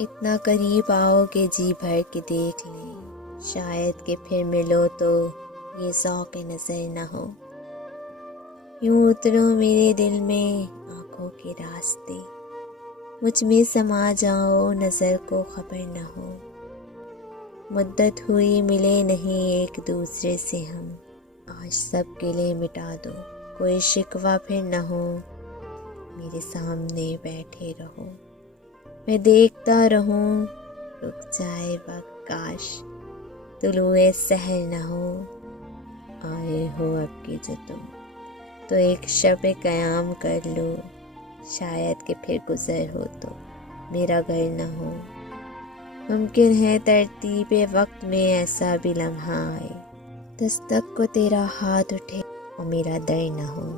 इतना करीब आओ कि जी भर के देख लें, शायद कि फिर मिलो तो ये शौक नजर न हो। यूं उतरो मेरे दिल में आंखों के रास्ते, मुझ में समा जाओ नजर को खबर न हो। मुद्दत हुई मिले नहीं एक दूसरे से हम, आज सब गिले मिटा दो, कोई शिकवा फिर न हो। मेरे सामने बैठे रहो, मैं देखता रहूं, रुक जाए वक्त काश तुलुए सहर न हो। आए हो अब की जो तुम तो एक शब क़याम कर लो, शायद कि फिर गुजर हो तो मेरा घर न हो। मुमकिन है तरतीबे वक्त में ऐसा भी लम्हा आए, दस्तक को तेरा हाथ उठे और मेरा दर न हो।